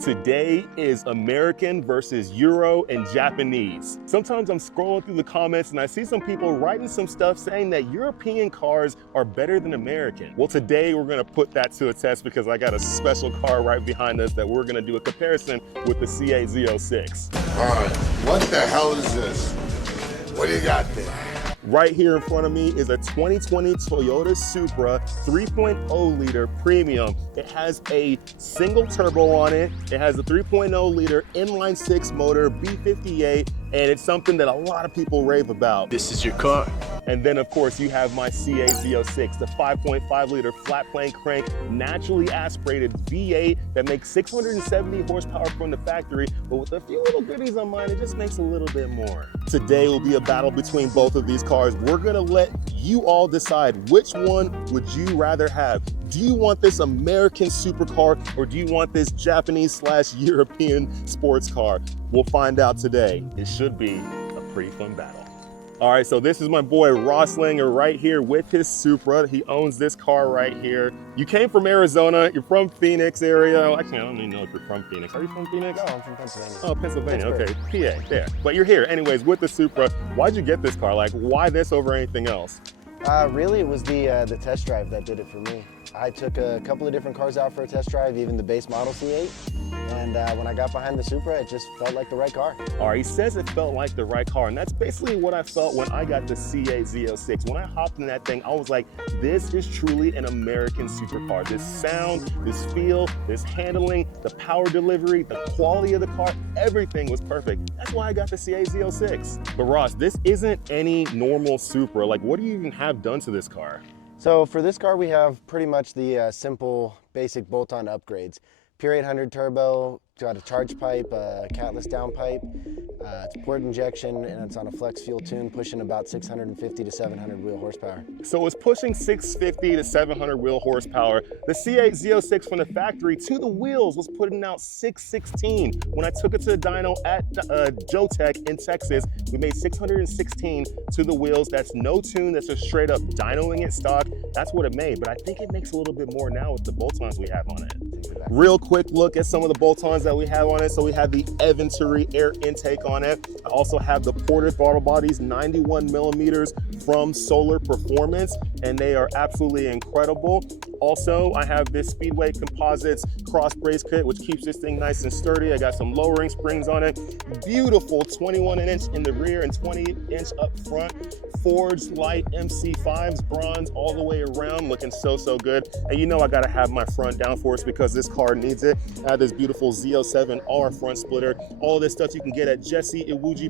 Today is American versus Euro and Japanese. Sometimes I'm scrolling through the comments and I see some people writing some stuff saying that European cars are better than American. Well, today we're gonna put that to a test because I got a special car right behind us that we're gonna do a comparison with the Z06. All right, what the hell is this? What do you got there? Right here in front of me is a 2020 Toyota Supra 3.0 liter premium. It has a single turbo on it. It has a 3.0 liter inline six motor, B58, and it's something that a lot of people rave about. This is your car. And then of course you have my Z06, the 5.5 liter flat plane crank, naturally aspirated V8 that makes 670 horsepower from the factory, but with a few little goodies on mine, it just makes a little bit more. Today will be a battle between both of these cars. We're gonna let you all decide which one would you rather have. Do you want this American supercar or do you want this Japanese/European sports car? We'll find out today. It should be a pretty fun battle. All right, so this is my boy Ross Langer right here with his Supra. He owns this car right here. You came from Arizona, you're from Phoenix area. Actually, I don't even know if you're from Phoenix. Are you from Phoenix? Oh, I'm from Pennsylvania. Oh, Pennsylvania, okay, PA, there. But you're here anyways with the Supra. Why'd you get this car? Like, why this over anything else? Really, it was the test drive that did it for me. I took a couple of different cars out for a test drive, even the base model C8. And when I got behind the Supra, it just felt like the right car. All right, he says it felt like the right car, and that's basically what I felt when I got the Z06. When I hopped in that thing, I was like, this is truly an American supercar. This sound, this feel, this handling, the power delivery, the quality of the car, everything was perfect. That's why I got the Z06. But Ross, this isn't any normal Supra. Like, what do you even have done to this car? So for this car, we have pretty much the simple, basic bolt-on upgrades. Pure 800 turbo, got a charge pipe, a catless downpipe, it's port injection, and it's on a flex fuel tune, pushing about 650 to 700 wheel horsepower. So it's pushing 650 to 700 wheel horsepower. The Z06 from the factory to the wheels was putting out 616. When I took it to the dyno at Joe Tech in Texas, we made 616 to the wheels. That's no tune, that's just straight up dynoing it stock. That's what it made, but I think it makes a little bit more now with the bolt-ons we have on it. Real quick look at some of the bolt-ons that we have on it. So we have the Venturi air intake on it. I also have the Porter throttle bodies, 91 millimeters from Solar Performance, and they are absolutely incredible. Also, I have this Speedway Composites cross brace kit, which keeps this thing nice and sturdy. I got some lowering springs on it. Beautiful 21-inch in the rear and 20-inch up front. Forged light MC5s, bronze all the way around, looking so good. And you know I gotta have my front downforce because this car needs it. I have this beautiful Z07R front splitter. All this stuff you can get at Iwuji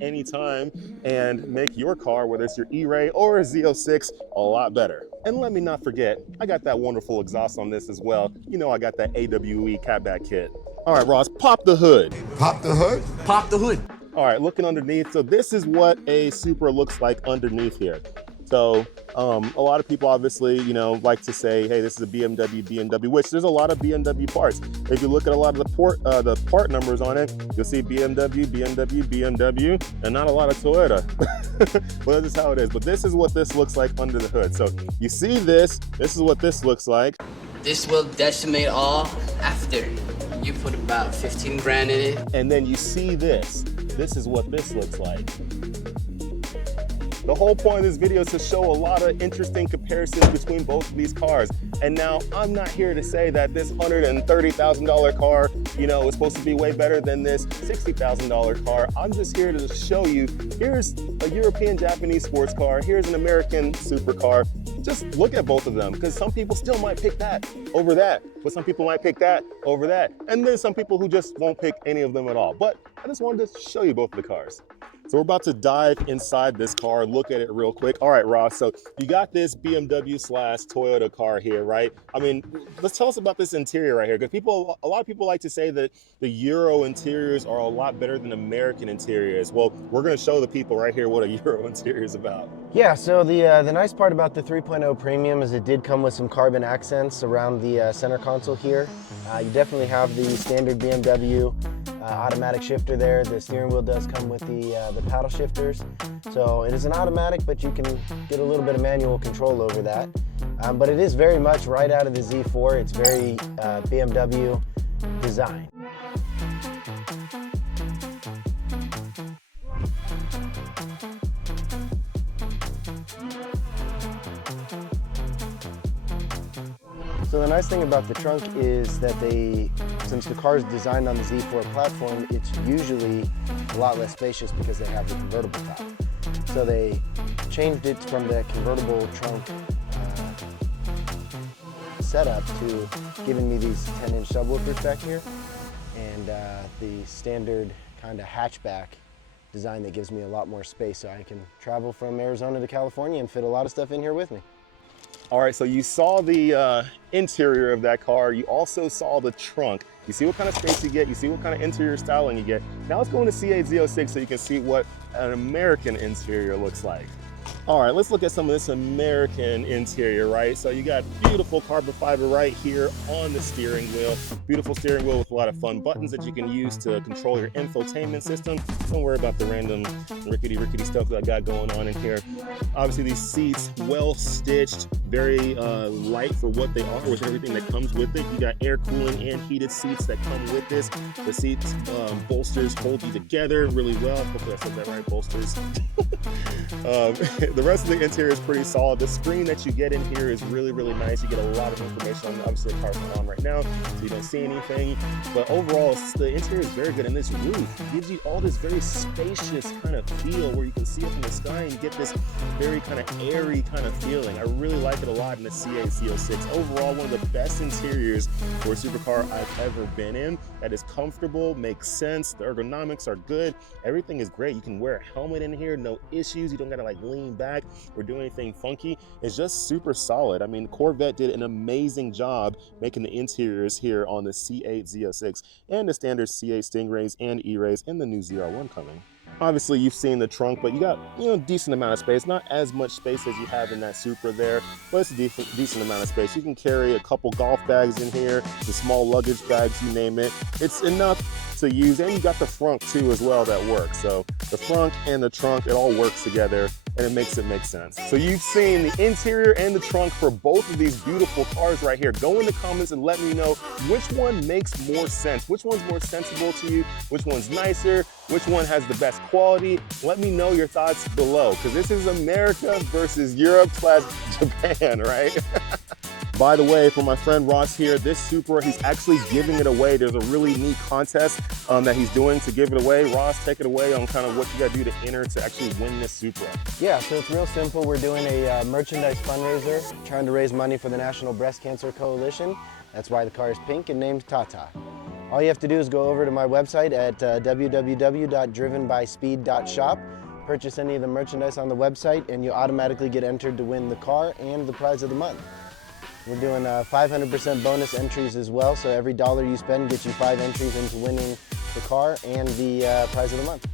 anytime and make your car, whether it's your E-Ray or a Z06, a lot better. And let me not forget, I got that wonderful exhaust on this as well. You know I got that AWE catback kit. All right, Ross, pop the hood. Pop the hood? Pop the hood. All right, looking underneath. So this is what a Supra looks like underneath here. So a lot of people obviously, you know, like to say, hey, this is a BMW, which there's a lot of BMW parts. If you look at a lot of the part numbers on it, you'll see BMW, and not a lot of Toyota. Well, this is how it is. But this is what this looks like under the hood. So you see this is what this looks like. This will decimate all after you put about 15 grand in it. And then you see this. This is what this looks like. The whole point of this video is to show a lot of interesting comparisons between both of these cars. And now I'm not here to say that this $130,000 car, you know, is supposed to be way better than this $60,000 car. I'm just here to show you, here's a European Japanese sports car, here's an American supercar. Just look at both of them, because some people still might pick that over that, but some people might pick that over that. And there's some people who just won't pick any of them at all. But I just wanted to show you both of the cars. So we're about to dive inside this car, look at it real quick. All right, Ross, so you got this BMW/Toyota car here, right? I mean, let's tell us about this interior right here, because a lot of people like to say that the Euro interiors are a lot better than American interiors. Well, we're gonna show the people right here what a Euro interior is about. Yeah, so the nice part about the 3.0 Premium is it did come with some carbon accents around the center console here. You definitely have the standard BMW automatic shifter there. The steering wheel does come with the paddle shifters. So it is an automatic, but you can get a little bit of manual control over that. But it is very much right out of the Z4. It's very BMW design. So the nice thing about the trunk is that since the car is designed on the Z4 platform, it's usually a lot less spacious because they have the convertible top. So they changed it from the convertible trunk setup to giving me these 10-inch subwoofers back here, and the standard kind of hatchback design that gives me a lot more space so I can travel from Arizona to California and fit a lot of stuff in here with me. All right, so you saw the interior of that car. You also saw the trunk. You see what kind of space you get. You see what kind of interior styling you get. Now let's go into C8 Z06 so you can see what an American interior looks like. All right, let's look at some of this American interior, right? So you got beautiful carbon fiber right here on the steering wheel. Beautiful steering wheel with a lot of fun buttons that you can use to control your infotainment system. Don't worry about the random rickety stuff that I got going on in here. Obviously these seats, well stitched, very light for what they are, with everything that comes with it. You got air cooling and heated seats that come with this. The seats bolsters hold you together really well. Hopefully I said that right, bolsters. The rest of the interior is pretty solid. The screen that you get in here is really, really nice. You get a lot of information on, obviously the car's not on right now, so you don't see anything. But overall, the interior is very good. And this roof gives you all this very spacious kind of feel where you can see up in the sky and get this very kind of airy kind of feeling. I really like it a lot in the C8 Z06. Overall, one of the best interiors for a supercar I've ever been in. That is comfortable, makes sense. The ergonomics are good. Everything is great. You can wear a helmet in here, no issues. You don't gotta like lean back or do anything funky. It's just super solid. I mean, Corvette did an amazing job making the interiors here on the C8 Z06 and the standard C8 Stingrays and E-Rays and the new ZR1 coming. Obviously, you've seen the trunk, but you got, decent amount of space. Not as much space as you have in that Supra there, but it's a decent amount of space. You can carry a couple golf bags in here, the small luggage bags, you name it. It's enough to use, and you got the front too as well that works. So the front and the trunk, it all works together, and it makes sense. So you've seen the interior and the trunk for both of these beautiful cars right here. Go in the comments and let me know which one makes more sense. Which one's more sensible to you? Which one's nicer? Which one has the best quality? Let me know your thoughts below, because this is America versus Europe/Japan, right? By the way, for my friend Ross here, this Supra, he's actually giving it away. There's a really neat contest that he's doing to give it away. Ross, take it away on kind of what you gotta do to enter to actually win this Supra. Yeah, so it's real simple. We're doing a merchandise fundraiser, trying to raise money for the National Breast Cancer Coalition. That's why the car is pink and named Tata. All you have to do is go over to my website at www.drivenbyspeed.shop, purchase any of the merchandise on the website, and you automatically get entered to win the car and the prize of the month. We're doing 500% bonus entries as well, so every dollar you spend gets you 5 entries into winning the car and the prize of the month.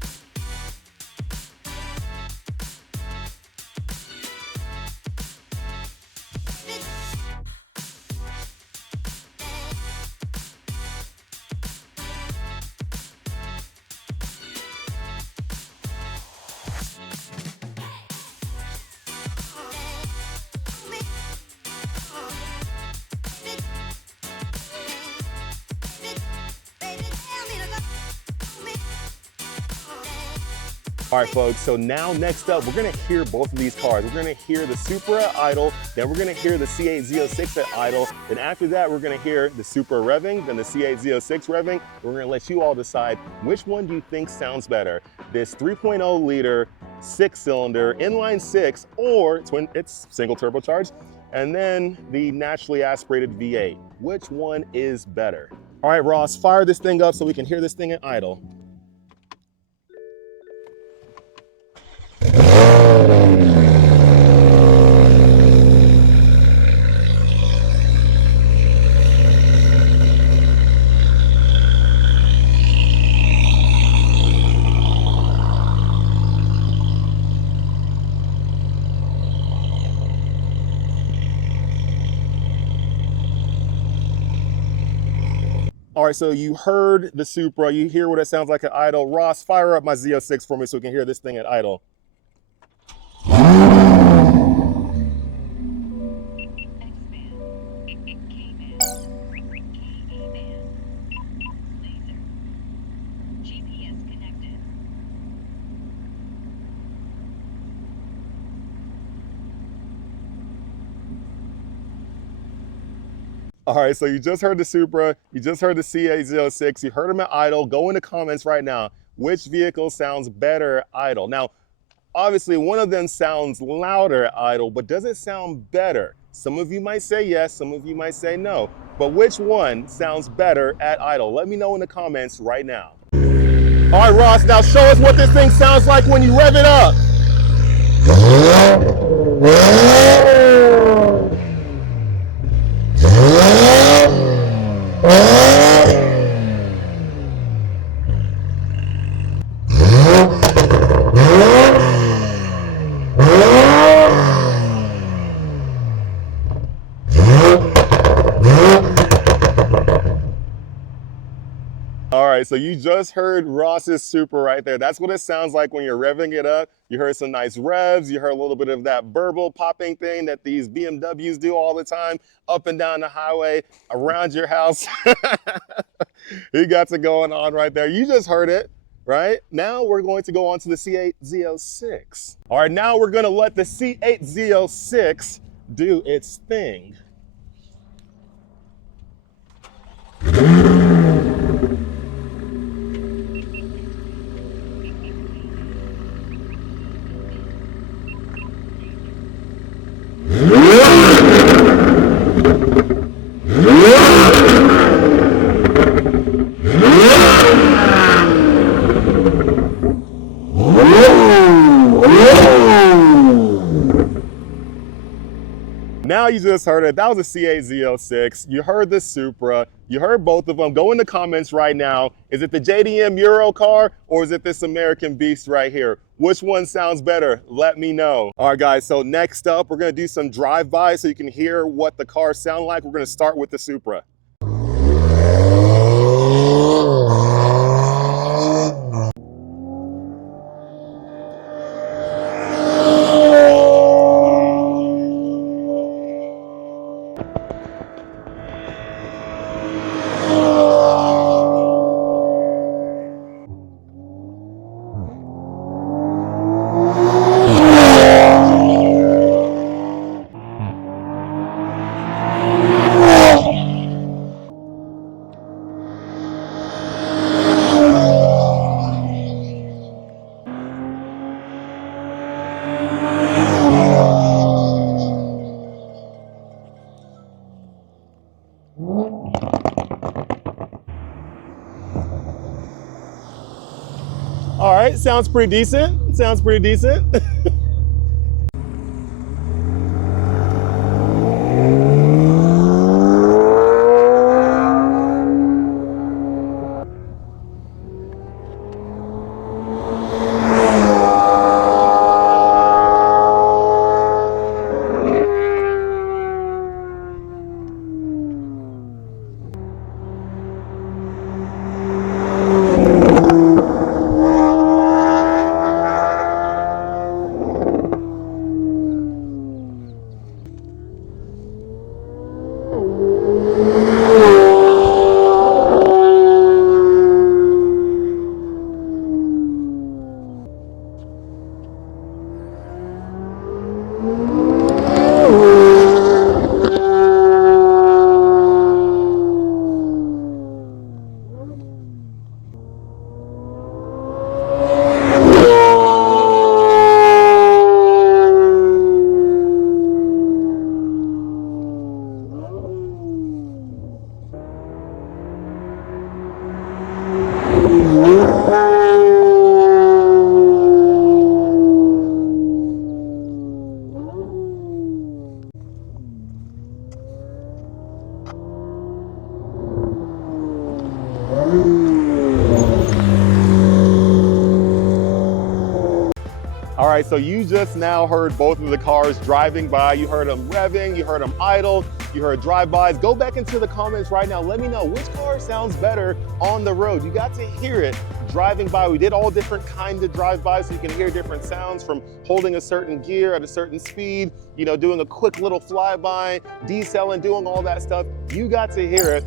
All right, folks, so now next up, we're gonna hear both of these cars. We're gonna hear the Supra at idle, then we're gonna hear the C8 Z06 at idle, then after that, we're gonna hear the Supra revving, then the C8 Z06 revving. We're gonna let you all decide which one do you think sounds better, this 3.0 liter, 6-cylinder, inline 6, or it's single turbocharged, and then the naturally aspirated V8. Which one is better? All right, Ross, fire this thing up so we can hear this thing at idle. All right, so you heard the Supra, you hear what it sounds like at idle. Ross, fire up my Z06 for me so we can hear this thing at idle. All right, so you just heard the Supra, you just heard the C806, you heard them at idle. Go in the comments right now. Which vehicle sounds better at idle? Now, obviously one of them sounds louder at idle, but does it sound better? Some of you might say yes, some of you might say no. But which one sounds better at idle? Let me know in the comments right now. All right, Ross, now show us what this thing sounds like when you rev it up. All right, so you just heard Ross's Supra right there. That's what it sounds like when you're revving it up. You heard some nice revs. You heard a little bit of that burble popping thing that these BMWs do all the time, up and down the highway, around your house. You got it going on right there. You just heard it, right? Now we're going to go on to the C8Z06. All right, now we're gonna let the C8Z06 do its thing. Now you just heard it. That was a C8Z06. You heard the Supra. You heard both of them. Go in the comments right now. Is it the JDM Euro car or is it this American Beast right here? Which one sounds better? Let me know. All right, guys. So next up, we're going to do some drive-by so you can hear what the cars sound like. We're going to start with the Supra. All right, sounds pretty decent. Sounds pretty decent. All right, so you just now heard both of the cars driving by. You heard them revving, you heard them idle, you heard drive-bys. Go back into the comments right now. Let me know which car sounds better on the road. You got to hear it driving by. We did all different kinds of drive-bys so you can hear different sounds, from holding a certain gear at a certain speed, you know, doing a quick little flyby, decelling, doing all that stuff. You got to hear it.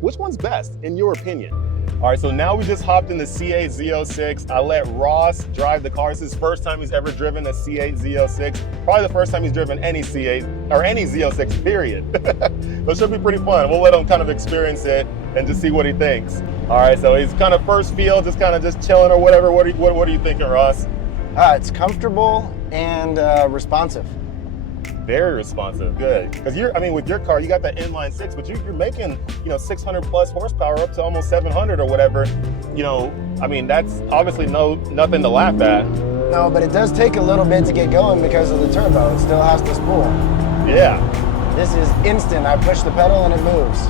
Which one's best in your opinion? All right, so now we just hopped in the C8Z06. I let Ross drive the car. This is his first time he's ever driven a C8Z06. Probably the first time he's driven any C8 or any Z06 period. So it should be pretty fun. We'll let him kind of experience it and just see what he thinks. All right, so he's kind of first feel, just kind of just chilling or whatever. What are you thinking, Ross? It's comfortable and responsive. Very responsive, good. Because with your car, you got that inline six, but you're making, 600 plus horsepower up to almost 700 or whatever. That's obviously nothing to laugh at. No, but it does take a little bit to get going because of the turbo. It still has to spool. Yeah. This is instant. I push the pedal and it moves.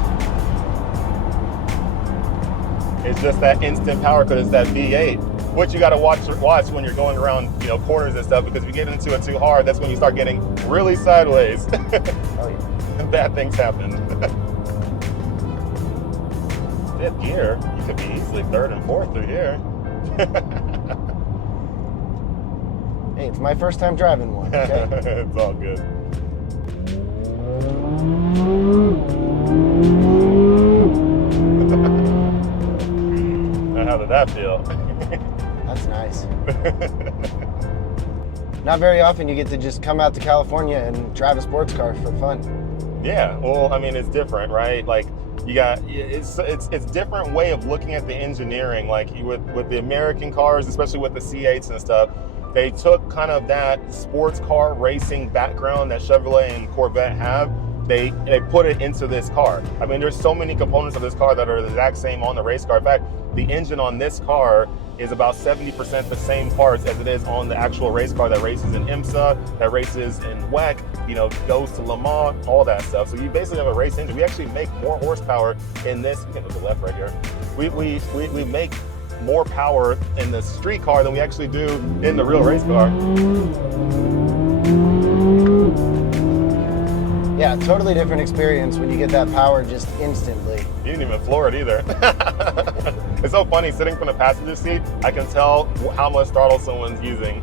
It's just that instant power because it's that V8. Which you got to watch when you're going around, corners and stuff, because if you get into it too hard, that's when you start getting really sideways. Oh, yeah. And bad things happen. Fifth gear, you could be easily third and fourth through here. Hey, it's my first time driving one, okay? It's all good. Now, how did that feel? That's nice. Not very often you get to just come out to California and drive a sports car for fun. Yeah, well, it's different, right? Like it's different way of looking at the engineering. Like with the American cars, especially with the C8s and stuff, they took kind of that sports car racing background that Chevrolet and Corvette have. They put it into this car. There's so many components of this car that are the exact same on the race car. In fact, the engine on this car is about 70% the same parts as it is on the actual race car that races in IMSA, that races in WEC, goes to Le Mans, all that stuff. So you basically have a race engine. We actually make more horsepower in this. You can look to the left right here. We make more power in the street car than we actually do in the real race car. Yeah, totally different experience when you get that power just instantly. You didn't even floor it either. It's so funny, sitting from the passenger seat, I can tell how much throttle someone's using.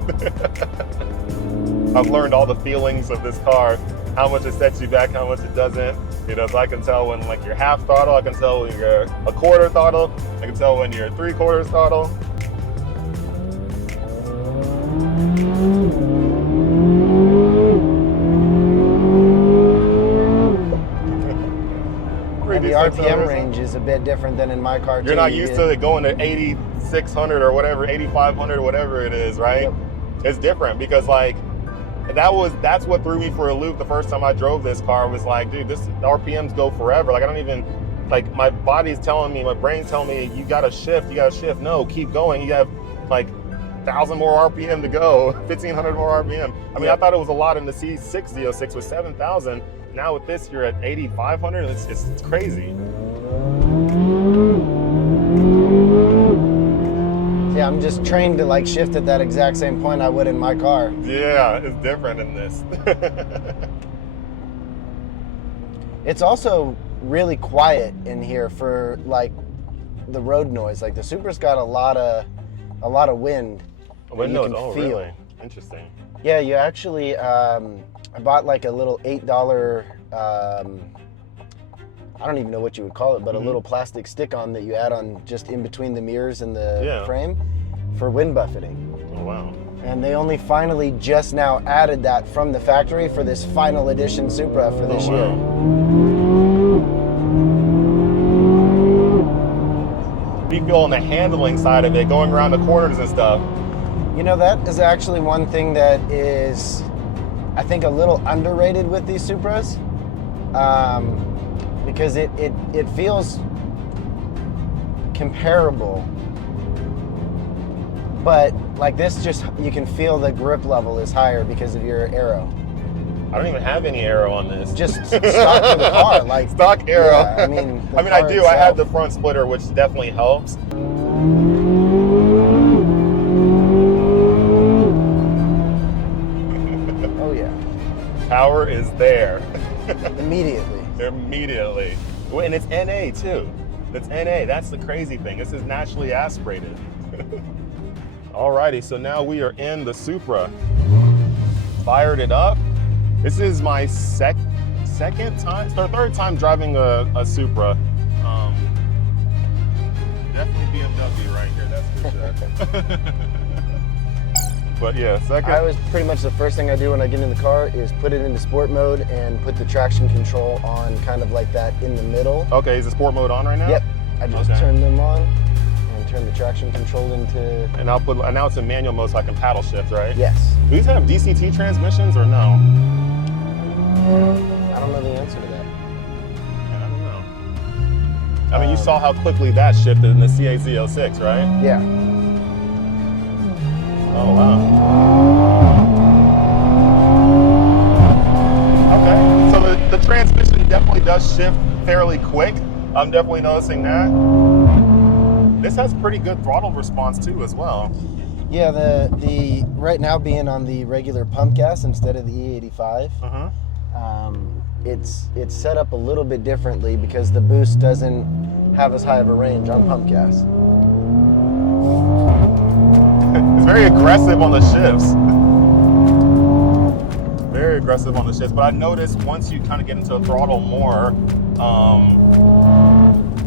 I've learned all the feelings of this car, how much it sets you back, how much it doesn't. So I can tell when you're half throttle, I can tell when you're a quarter throttle, I can tell when you're 3/4 throttle. And the RPM range is a bit different than in my car too. You're not used to it going to 8,600 or whatever, 8,500 or whatever it is, right? Yep. It's different because that's what threw me for a loop the first time I drove this car. Was like, dude, the RPMs go forever. I don't even, my body's telling me, my brain's telling me, you gotta shift. No, keep going. You have 1,000 more RPM to go, 1,500 more RPM. I thought it was a lot in the C6 Z06 with 7,000. Now with this, you're at 8,500. It's crazy. Yeah, I'm just trained to shift at that exact same point I would in my car. Yeah, it's different in this. It's also really quiet in here for the road noise. The Supra's got a lot of wind. Wind noise. Oh, feel. Really? Interesting. Yeah, you actually. I bought a little $8. I don't even know what you would call it, but a little plastic stick-on that you add on just in between the mirrors and the frame for wind buffeting. Oh wow! And they only finally just now added that from the factory for this final edition Supra for this year. What do you feel on the handling side of it, going around the corners and stuff? That is actually one thing that is, I think, a little underrated with these Supras, because it feels comparable, but this you can feel the grip level is higher because of your aero. I don't even have any aero on this. Just stock for the car, stock aero. Yeah, I do. Itself. I have the front splitter, which definitely helps. Oh yeah. Power is there. Immediately. And it's NA too. It's NA. That's the crazy thing. This is naturally aspirated. Alrighty, so now we are in the Supra. Fired it up. This is my third time driving a Supra. Definitely BMW right here, that's for sure. But yeah, second. I was pretty much the first thing I do when I get in the car is put it into sport mode and put the traction control on kind of like that in the middle. Okay, is the sport mode on right now? Yep. I just turn them on and turn the traction control into... And now it's in manual mode so I can paddle shift, right? Yes. Do these have DCT transmissions or no? I don't know the answer to that. I don't know. I mean, you saw how quickly that shifted in the Z06, right? Yeah. Oh, wow. Okay, so the transmission definitely does shift fairly quick. I'm definitely noticing that. This has pretty good throttle response too as well. Yeah, the right now being on the regular pump gas instead of the E85, it's set up a little bit differently because the boost doesn't have as high of a range on pump gas. It's very aggressive on the shifts. Very aggressive on the shifts, but I noticed once you kind of get into the throttle more,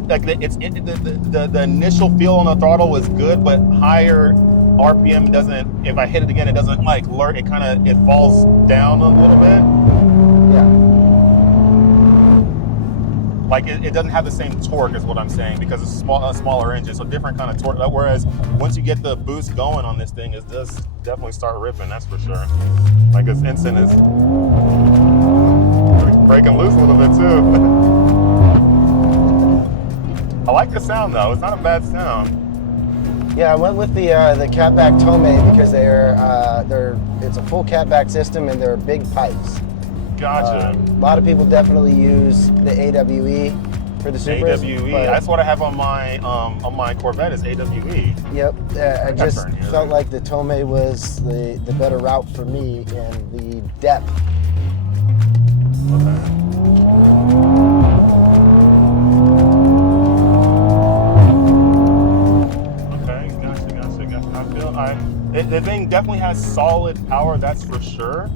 like the initial feel on the throttle was good, but higher RPM doesn't. If I hit it again, it doesn't like lurk. It falls down a little bit. Yeah. Like it doesn't have the same torque is what I'm saying because it's a smaller engine, so different kind of torque. Whereas once you get the boost going on this thing, it does definitely start ripping, that's for sure. Like it's instant, is breaking loose a little bit too. I like the sound though, it's not a bad sound. Yeah, I went with the catback Tomei because it's a full catback system and they're big pipes. Gotcha. A lot of people definitely use the AWE for the Supras. AWE, that's what I have on my Corvette is AWE. Yep, I just felt like the Tomei was the better route for me and the depth. Okay, gotcha. The thing definitely has solid power, that's for sure.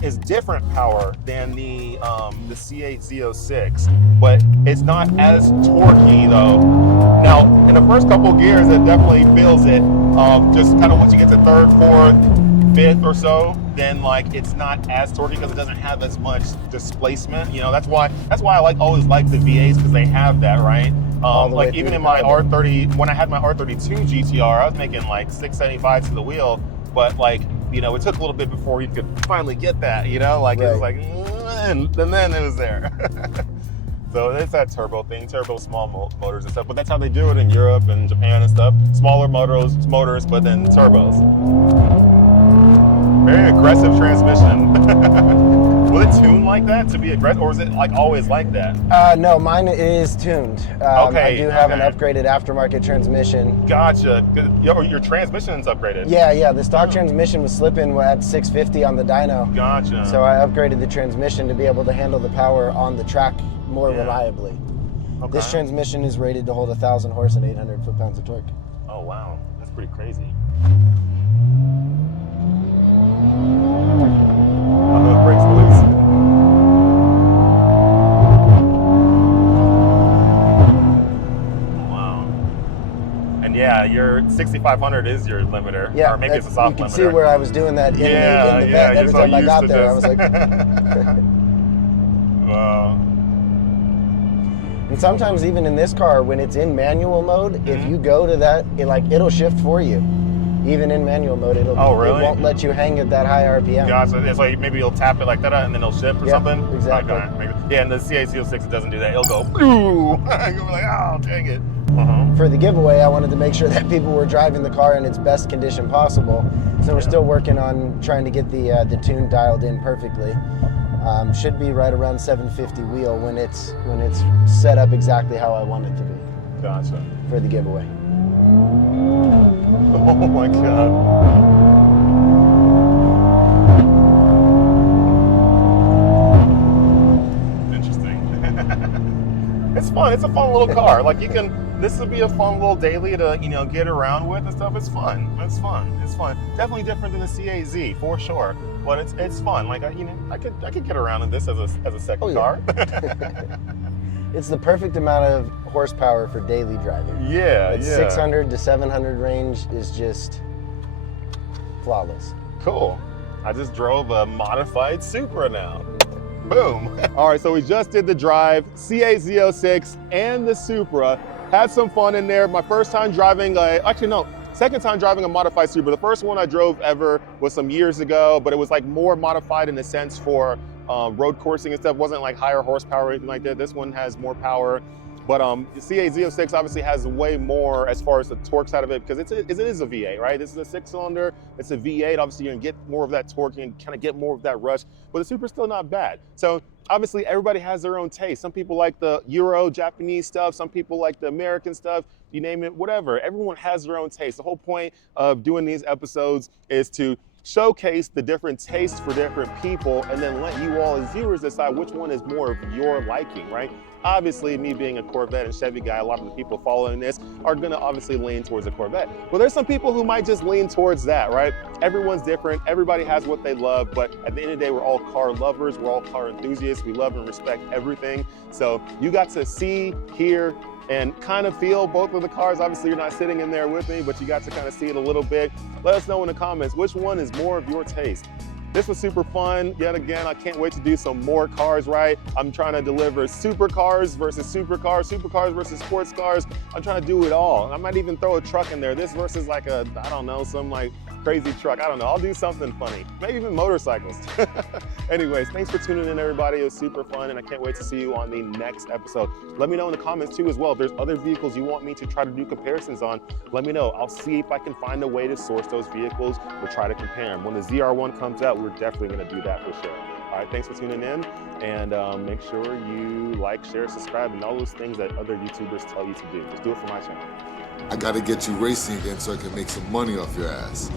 Is different power than the C8 Z06, but it's not as torquey though. Now, in the first couple gears, it definitely feels it. Just kind of once you get to third, fourth, fifth or so, then like it's not as torquey because it doesn't have as much displacement. You know, that's why I always like the V8s because they have that, right? Like even in my R30, when I had my R32 GTR, I was making like 675 to the wheel, but like, you know, it took a little bit before you could finally get that, you know, like It was like, and then it was there. So it's that turbo thing, turbo small motors and stuff, but that's how they do it in Europe and Japan and stuff. Smaller motors, but then turbos. Very aggressive transmission. Was it tuned like that to be aggressive, or is it like always like that? No, mine is tuned. I do have an upgraded aftermarket transmission. Gotcha. Your transmission's upgraded. Yeah. The stock transmission was slipping at 650 on the dyno. Gotcha. So I upgraded the transmission to be able to handle the power on the track more reliably. Okay. This transmission is rated to hold 1,000 horse and 800 foot-pounds of torque. Oh wow, that's pretty crazy. I know it breaks loose. Wow. And yeah, your 6,500 is your limiter. Yeah, or maybe it's a soft limiter. You can see where I was doing that in the vet. Every time I got there, I was like... Wow. And sometimes even in this car, when it's in manual mode, if you go to that, it'll shift for you. Even in manual mode, it won't let you hang at that high RPM. Gotcha. It's like maybe you'll tap it like that and then it'll shift or something? Exactly. Okay. Yeah, and the C8 Z06 it doesn't do that. It'll go, you'll be like, oh, dang it. For the giveaway, I wanted to make sure that people were driving the car in its best condition possible. So we're still working on trying to get the tune dialed in perfectly. Should be right around 750 wheel when it's set up exactly how I want it to be. Gotcha. For the giveaway. Oh my God. Interesting. It's fun. It's a fun little car. Like this would be a fun little daily to, get around with and stuff. It's fun. It's fun. Definitely different than the C8Z for sure. But it's fun. Like I could get around in this as a second car. It's the perfect amount of horsepower for daily driving. Yeah, 600 to 700 range is just flawless. Cool. I just drove a modified Supra now. Boom. All right, so we just did the drive, C8 Z06 and the Supra. Had some fun in there. My first time driving, second time driving a modified Supra. The first one I drove ever was some years ago, but it was like more modified in the sense for road coursing and stuff. It wasn't like higher horsepower or anything like that. This one has more power. But the C8 Z06 obviously has way more as far as the torque side of it, because it is a V8, right? This is a 6-cylinder, it's a V8. Obviously, you're gonna get more of that torque, and kind of get more of that rush, but the Supra's still not bad. So obviously, everybody has their own taste. Some people like the Euro, Japanese stuff. Some people like the American stuff. You name it, whatever. Everyone has their own taste. The whole point of doing these episodes is to showcase the different tastes for different people, and then let you all as viewers decide which one is more of your liking, right? Obviously, me being a Corvette and Chevy guy, a lot of the people following this are gonna obviously lean towards a Corvette. But there's some people who might just lean towards that, right? Everyone's different, everybody has what they love, but at the end of the day, we're all car lovers, we're all car enthusiasts, we love and respect everything. So you got to see, hear, and kind of feel both of the cars. Obviously, you're not sitting in there with me, but you got to kind of see it a little bit. Let us know in the comments, which one is more of your taste? This was super fun. Yet again, I can't wait to do some more cars, right? I'm trying to deliver supercars versus supercars versus sports cars. I'm trying to do it all. I might even throw a truck in there. This versus like a, I don't know, some like crazy truck. I don't know. I'll do something funny. Maybe even motorcycles. Anyways, thanks for tuning in, everybody. It was super fun, and I can't wait to see you on the next episode. Let me know in the comments too as well. If there's other vehicles you want me to try to do comparisons on, let me know. I'll see if I can find a way to source those vehicles. We'll try to compare them. When the ZR1 comes out, we're definitely going to do that for sure. All right, thanks for tuning in, and make sure you like, share, subscribe, and all those things that other YouTubers tell you to do. Just do it for my channel. I gotta get you racing again so I can make some money off your ass.